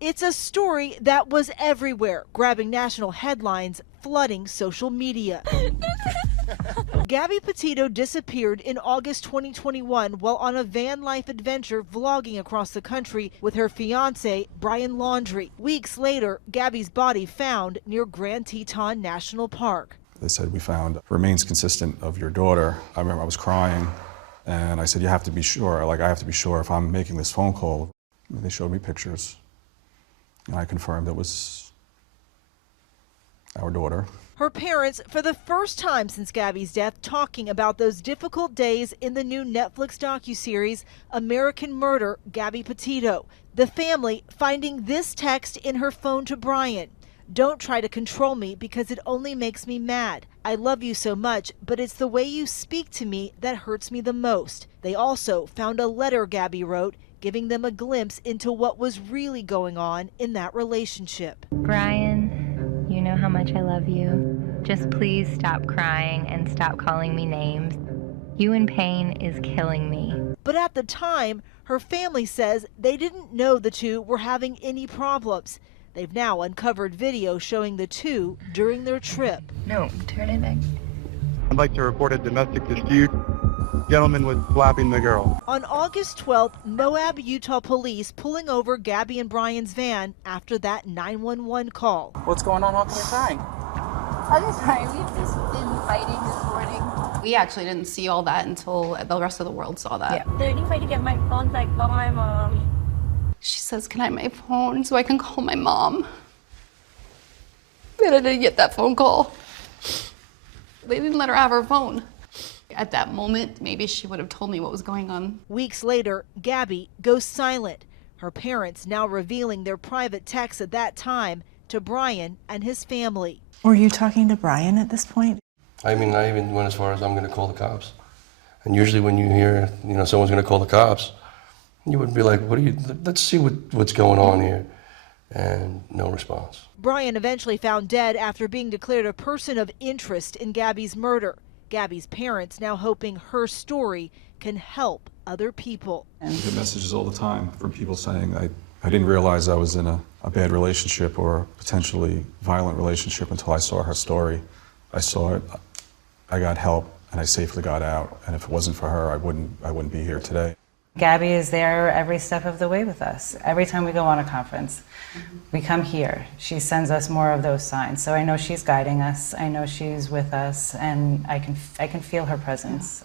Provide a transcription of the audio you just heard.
It's a story that was everywhere, grabbing national headlines, flooding social media. Gabby Petito disappeared in August 2021 while on a van life adventure vlogging across the country with her fiance, Brian Laundrie. Weeks later, Gabby's body found near Grand Teton National Park. They said, we found remains consistent of your daughter. I remember I was crying and I said, you have to be sure, I have to be sure if I'm making this phone call. They showed me pictures and I confirmed it was our daughter. Her parents, for the first time since Gabby's death, talking about those difficult days in the new Netflix docuseries, American Murder, Gabby Petito. The family finding this text in her phone to Brian. Don't try to control me because it only makes me mad. I love you so much, but it's the way you speak to me that hurts me the most. They also found a letter Gabby wrote, giving them a glimpse into what was really going on in that relationship. Brian, you know how much I love you. Just please stop crying and stop calling me names. You in pain is killing me. But at the time, her family says they didn't know the two were having any problems. They've now uncovered video showing the two during their trip. No, turn it back. I'd like to report a domestic dispute. Gentleman was slapping the girl. On August 12th, Moab, Utah police pulling over Gabby and Brian's van after that 911 call. What's going on? How come you're crying? I'm just sorry. We've just been fighting this morning. We actually didn't see all that until the rest of the world saw that. Yeah. They're trying to get my phone back from my mom. She says, can I have my phone so I can call my mom? But I didn't get that phone call. They didn't let her have her phone. At that moment, maybe she would have told me what was going on. Weeks later, Gabby goes silent. Her parents now revealing their private texts at that time to Brian and his family. Were you talking to Brian at this point? I mean, I even went as far as I'm going to call the cops. And usually when you hear, someone's going to call the cops, you would be like, let's see what's going on here. And no response. Brian eventually found dead after being declared a person of interest in Gabby's murder. Gabby's parents now hoping her story can help other people. I get messages all the time from people saying, I didn't realize I was in a bad relationship or a potentially violent relationship until I saw her story. I saw it, I got help, and I safely got out. And if it wasn't for her, I wouldn't be here today. Gabby is there every step of the way with us. Every time we go on a conference, we come here. She sends us more of those signs. So I know she's guiding us. I know she's with us, and I can feel her presence.